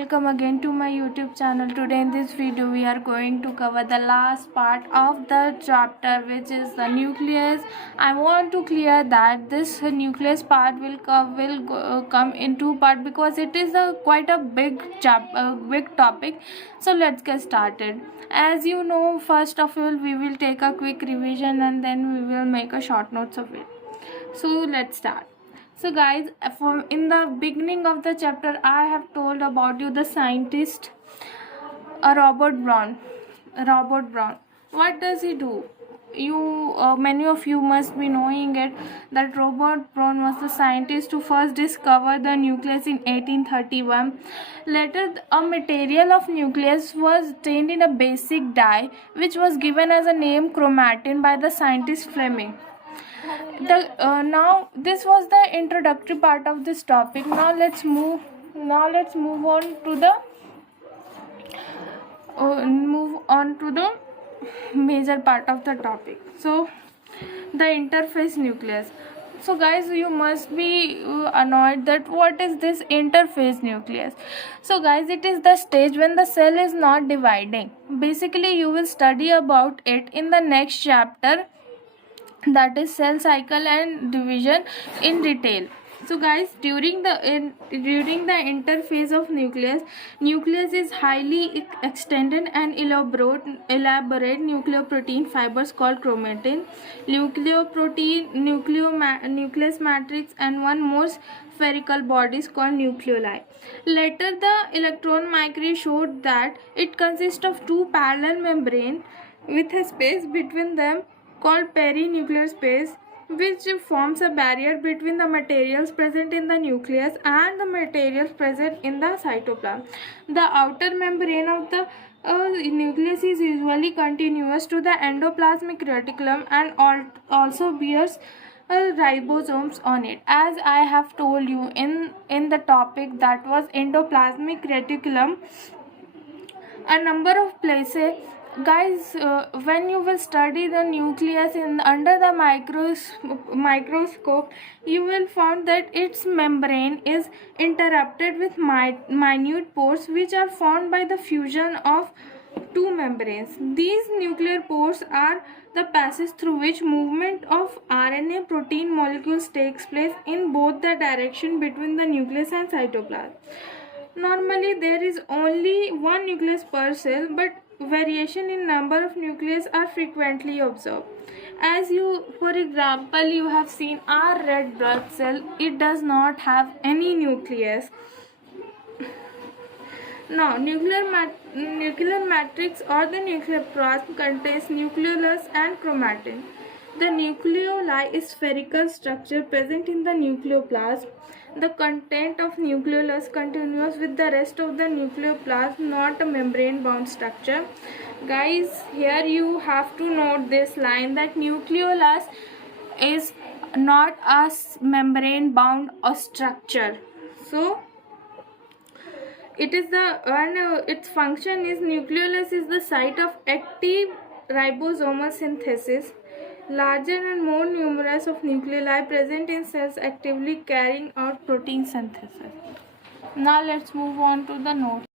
Welcome again to my YouTube channel. Today in this video we are going to cover the last part of the chapter, which is the nucleus. I want to clear that this nucleus part will come in two parts because it is quite a big topic. So let's get started. As you know, first of all we will take a quick revision and then we will make a short notes of it. So let's start. So guys, in the beginning of the chapter I have told about you the scientist Robert Brown. What does he do? Many of you must be knowing it that Robert Brown was the scientist who first discovered the nucleus in 1831. Later, a material of nucleus was obtained in a basic dye, which was given as a name chromatin by the scientist Fleming. Now this was the introductory part of this topic. Now let's move on to the major part of the topic. So the interphase nucleus. So guys, you must be annoyed that what is this interphase nucleus. So guys, it is the stage when the cell is not dividing. Basically you will study about it in the next chapter, that is cell cycle and division in detail. So guys, during the interphase of nucleus is highly extended and elaborate nucleoprotein fibers called chromatin, nucleus matrix, and one more spherical bodies called nucleoli. Later the electron microscopy showed that it consists of two parallel membranes with a space between them called perinuclear space, which forms a barrier between the materials present in the nucleus and the materials present in the cytoplasm. The outer membrane of the nucleus is usually continuous to the endoplasmic reticulum and also bears ribosomes on it. As I have told you in the topic that was endoplasmic reticulum, a number of places. Guys, when you will study the nucleus under the microscope, you will find that its membrane is interrupted with minute pores which are formed by the fusion of two membranes. These nuclear pores are the passages through which movement of RNA protein molecules takes place in both the direction between the nucleus and cytoplasm. Normally there is only one nucleus per cell, but variation in number of nucleus are frequently observed. For example, you have seen our red blood cell. It does not have any nucleus. Now, nuclear matrix or the nucleoplasm contains nucleolus and chromatin. The nucleoli is spherical structure present in the nucleoplasm. The content of nucleolus continues with the rest of the nucleoplasm, not a membrane-bound structure. Guys, here you have to note this line that nucleolus is not a membrane-bound structure. So its function is nucleolus is the site of active ribosomal synthesis. Larger and more numerous of nuclei present in cells actively carrying out protein synthesis. Now let's move on to the note.